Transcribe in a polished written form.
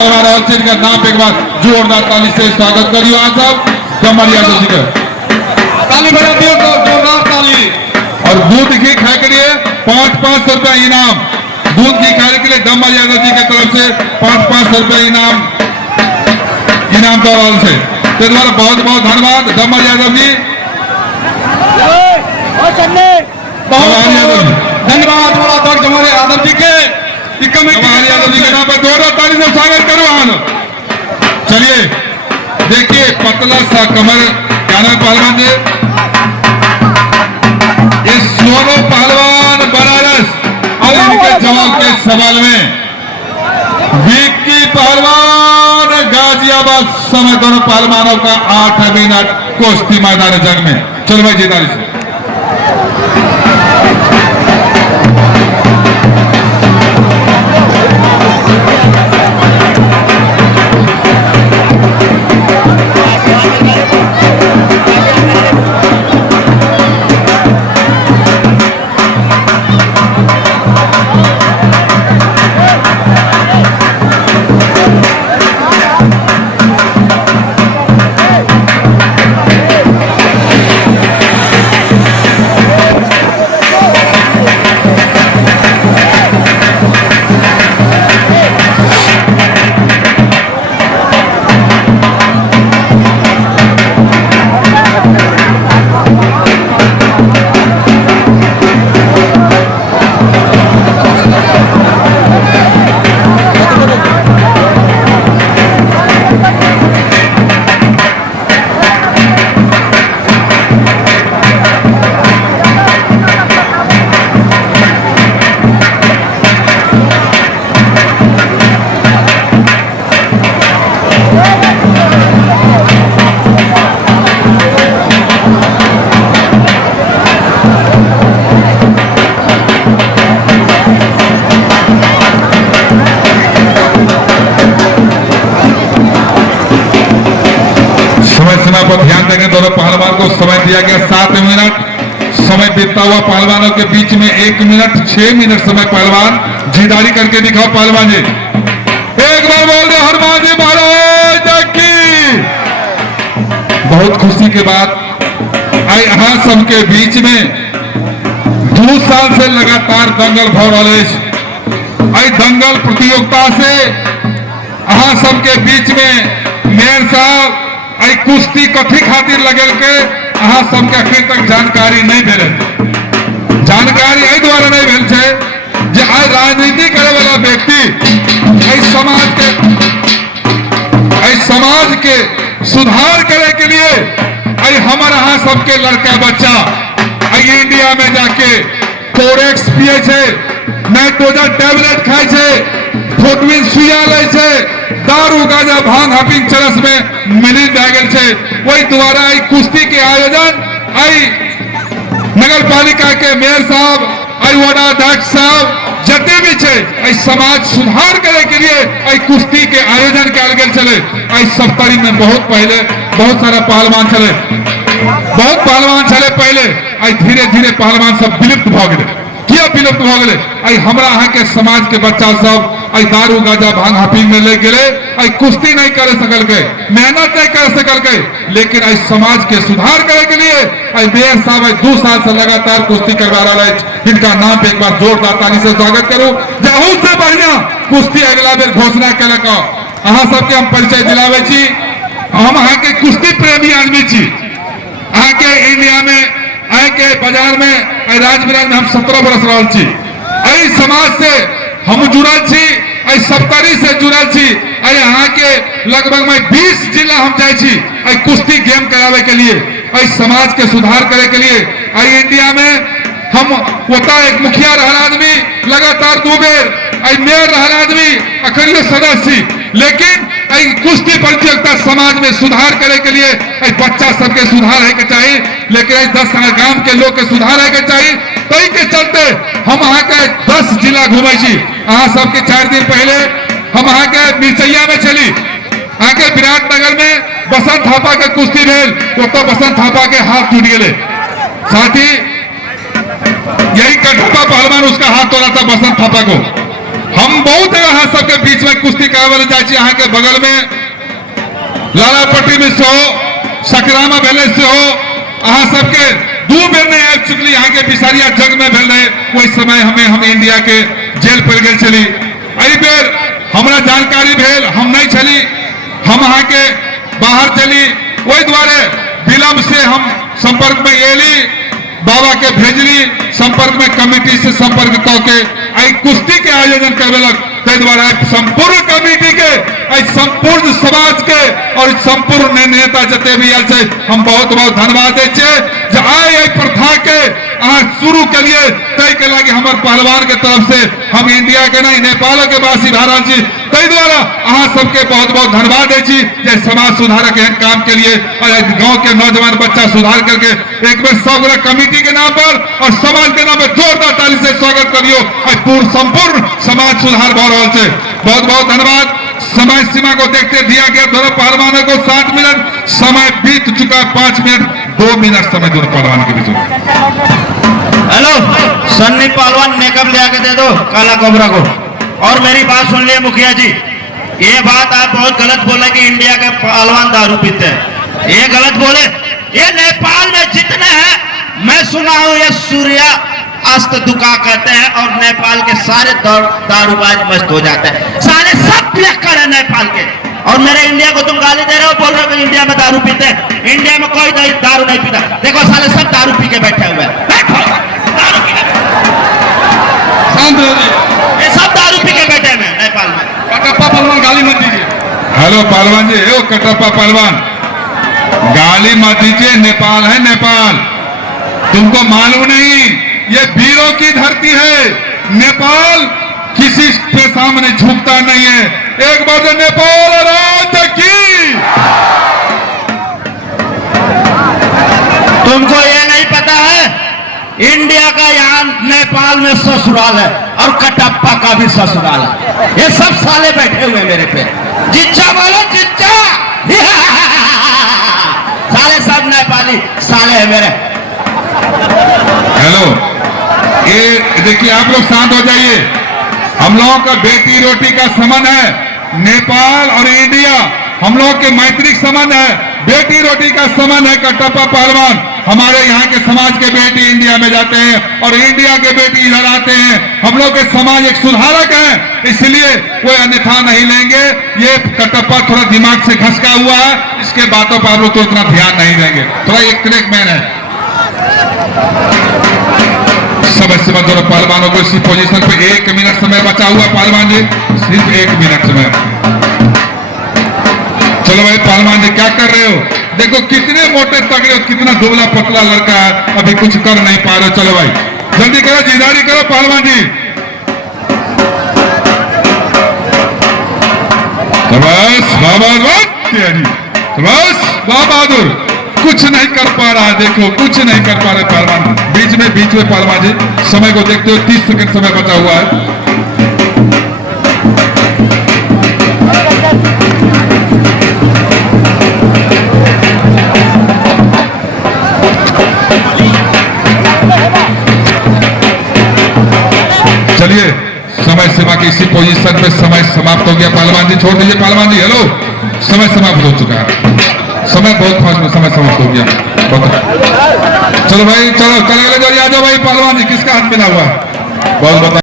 का नाम एक बार जोरदार ताली से स्वागत करियो। आज साहब कमर यादव जी का ताली बजा दियो तो जोरदार ताली। और दूध घी खाए के लिए 500 रुपया इनाम। दूध घी खाने के लिए दम्मल यादव जी की तरफ से 500 रुपया इनाम दौरान से तुम्हारा बहुत बहुत धन्यवाद दम्मल यादव जी। धन्यवाद हमारे यादव जी के यादव जी के नाम पर जोरदार ताली से स्वागत करो। चलिए देखिए पतला सा कमर क्या पहलवान जी, ये सोनो पहलवान बनारस और इनके जवाब के सवाल में विक्की पहलवान गाजियाबाद समय दोनों पहलवानों का 8 मिनट कुश्ती मैदान जंग में। चलो भाई जी ताली से पर ध्यान देंगे। दोनों पहलवान को समय दिया गया 7 मिनट। समय बीतता हुआ पहलवानों के बीच में 1 मिनट 6 मिनट समय पहलवान जीदारी करके दिखाओ। पहलवान जी एक बार बोल रहे हनुमान जी महाराज की। बहुत खुशी के बाद आई यहाँ सबके बीच में 2 साल से लगातार दंगल भर रहे। आई दंगल प्रतियोगिता से यहाँ सबके बीच में मेयर साहब आई कुश्ती कथी खातिर लगल के अहाँ सबके अखन तक जानकारी नहीं भेल। जानकारी एहि द्वारा नहीं भेल छै जे आई राजनीति करे वाला व्यक्ति समाज के सुधार करे के लिए आई हमारे अहाँ सबके लड़का बच्चा आई इंडिया में जाके कोरेक्स पिए छे, नाइट्रोजन टैबलेट खाए छे, फोटविन सुइया ले छे, दारू गांजा भांग हफिंग चरस में मिलित भए छे। वही द्वारा आई कुश्ती के आयोजन आई नगर पालिका के मेयर साहब आई वार्डाध्यक्ष साहब जते भी छे आई समाज सुधार करे के लिए आई कुश्ती के आयोजन कल गेल चले। आई सप्ताही में बहुत पहले बहुत सारा पहलवान चले, बहुत पहलवान चले पहले। आई धीरे धीरे पहलवान सब विलुप्त भ गए। किया विलुप्त भ गए? आई हमरा अहाँ के समाज के बच्चा सब आई दारू गांजा भांग हफीम में ले गए। आई कुश्ती नहीं करे सकल गए, मेहनत नहीं कर सकल गए। लेकिन आई समाज के सुधार करे के लिए आई मेयर साहब आई 2 साल से लगातार कुश्ती करवा रहा है। इनका नाम पे एक बार जोरदार ताली से स्वागत करूं। जहू से बढ़िया कुश्ती अगला बेर घोषणा कलक। अहाँ सबके हम परिचय दिलावे छी। हम अहाँ के कुश्ती प्रेमी आदमी छी। अहाँ के इंडिया में आए के बाजार में आई राजबिराज में हम 17 बरस रहा छी। आई समाज से हम जुड़ल छी, आई सप्तरी से जुड़ल छी। आई यहाँ के लगभग में 20 जिला हम जाए छी आई कुश्ती गेम करावे के लिए, आई समाज के सुधार करे के लिए। आई इंडिया में हम होता एक मुखिया रहल आदमी लगातार 2 बेर, आई मेयर रहल आदमी अखनियो सदस्य। लेकिन आई कुश्ती प्रतियोगिता समाज में सुधार करे के लिए आई बच्चा सबके सुधार है के चाहिए। लेकिन आई 10 गांव के लोग के सुधार है के चाहिए। तई के चलते हम अहाँ के 10 जिला घूमे छी। अहाँ सबके 4 दिन पहले हम अहाँ के मिर्चैया में चली। अहाँ के विराटनगर में बसंत थापा के कुश्ती भेल तो बसंत थापा के हाथ टूट गए। साथ ही यही कटहता पहलवान उसका हाथ तोड़ा था बसंत थापा को। हम बहुत अहाँ सबके बीच में कुश्ती करावे जाए यहाँ के बगल में लालापट्टी में से हो, सकरामा भेले से हो, अहाँ सबके दू बेर नहीं आबि चुकली यहाँ के बिसारिया जग में भेल रहे, वही समय हम इंडिया के जेल पड़ गए चली। एहि बेर हमरा जानकारी भेल, हम नहीं चली, हम अहाँ के बाहर चली, वही द्वारे विलंब से हम संपर्क में एली, बाबा के भेजली, संपर्क में कमेटी से संपर्क करके आई कुश्ती के आयोजन करवेलक। ताहि द्वारा संपूर्ण कमेटी के, संपूर्ण समाज के और संपूर्ण नेता जते भी आयल छे, हम बहुत बहुत धन्यवाद दे छे जे आइ प्रथा के अहाँ शुरू करिए। तय के लागे हमार पहलवान के तरफ से हम इंडिया के नहीं नेपाल के वासी भा रहल छी। ताहि द्वारा अहाँ सबके बहुत बहुत धन्यवाद दे छी जे समाज सुधारक एहन काम के लिए और गांव के नौजवान बच्चा सुधार करके एक बेर सब कमेटी के नाम पर और समाज के नाम पर जोरदार ताली से स्वागत करियो। पूर्ण संपूर्ण समाज सुधार हो रहा है। बहुत बहुत धन्यवाद। समय सीमा को देखते दिया गया दोनों पहलवानों को 7 मिनट, समय बीत चुका 5 मिनट 2 मिनट समय दोनों पहलवान के बीच में। हेलो सन्नी पहलवान मेकअप ले आके दे दो काला कोबरा को। और मेरी बात सुन लिए मुखिया जी, ये बात आप बहुत गलत बोले कि इंडिया के पहलवान दारू पीते हैं, ये गलत बोले। ये नेपाल में जितने हैं मैं सुना हूं ये सूर्या अस्त दुका कहते हैं और नेपाल के सारे दारूबाज मस्त हो जाते हैं, सारे सब पियक्कड़ है नेपाल के। और मेरे इंडिया को तुम गाली दे रहे हो, बोल रहे हो कि इंडिया में दारू पीते हैं। इंडिया में कोई दारू नहीं पीता, देखो साले सब दारू पी के बैठे हुए हैं। दारू पी के शांत हो जाइए। ये सब दारू पी के बैठे हैं नेपाल में। कटप्पा पहलवान गाली मत दीजिए। हेलो पहलवान जी, ओ कटप्पा पहलवान गाली मत दीजिए। नेपाल है नेपाल, तुमको मालूम नहीं ये वीरों की धरती है। नेपाल किसी के सामने झुकता नहीं है। एक बार तो नेपाल राज्य की। तुमको ये नहीं पता है इंडिया का यहाँ नेपाल में ससुराल है और कटप्पा का भी ससुराल है। ये सब साले बैठे हुए मेरे पे। जिच्चा बोलो जिच्चा। साले सब नेपाली साले है मेरे। हेलो, ये देखिए आप लोग शांत हो जाइए। हम लोगों का बेटी रोटी का संबंध है। नेपाल और इंडिया हम लोग के मैत्रिक संबंध है, बेटी रोटी का संबंध है। कटप्पा पहलवान हमारे यहाँ के समाज के बेटी इंडिया में जाते हैं और इंडिया के बेटी इधर आते हैं। हम लोग के समाज एक सुधारक है, इसलिए कोई अन्यथा नहीं लेंगे। ये कटप्पा थोड़ा दिमाग से घसका हुआ है, इसके बातों पर आप लोग तो उतना ध्यान नहीं देंगे। थोड़ा एक क्रैक मैन है। समय समय दोनों पहलवानों को इसी पोजीशन पे 1 मिनट समय बचा हुआ। पहलवान जी सिर्फ 1 मिनट समय। चलो भाई पहलवान जी क्या कर रहे हो? देखो कितने मोटे तगड़े हो, कितना दुबला पतला लड़का है, अभी कुछ कर नहीं पा रहे। चलो भाई जल्दी करो, जिदारी करो पहलवान जी। बस बहादुर कुछ नहीं कर पा रहा है। देखो कुछ नहीं कर पा रहे पहलवान। बीच में पहलवान जी समय को देखते हुए 30 सेकंड समय बचा हुआ है। चलिए समय सीमा की इसी पोजीशन पे समय समाप्त हो गया। पहलवान जी छोड़ दीजिए। पहलवान जी हेलो, समय समाप्त हो चुका है। समय बहुत फास्ट में समय समाप्त हो गया। चलो भाई चलो चले आ जाओ भाई। पहलवान जी किसका हाथ मिला हुआ है? बहुत